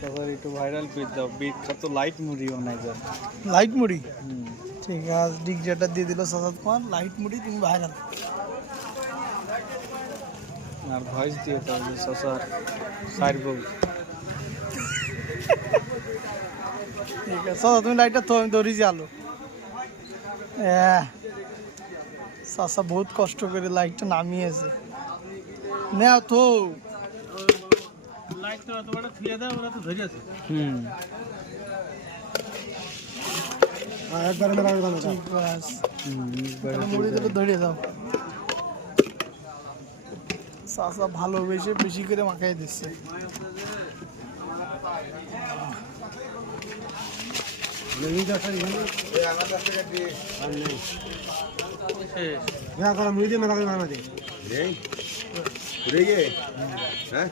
সবার একটু viral piece দাও, বিট কত লাইট মুড়ি বানাই যায়। লাইট মুড়ি, ঠিক আছে, ডিগজাটা দিয়ে দিল সাজাদ কুমার, লাইট মুড়ি তুমি ভাইরাল। আর ভয়েস দিয়ে দাও যে সসার সাইড বউ। ঠিক আছে সাজা, তুমি লাইটটা তো, আমি ধরেছি আলো। চাচা বহুত কষ্ট করে লাইটটা নামিয়েছে। নেও তো লাইট তো এতটা থিয়ে দাও, ওরা তো ধরে আছে। একবারে মেলা করে দাও, ঠিক আছে। মুড়ি দুটো ধরে দাও। চাচা ভালোবেসে বেশি করে মাখাই দিচ্ছে। মুড়ি দিয়ে মেলা করে বানা দে। ঘুরে গিয়ে হ্যাঁ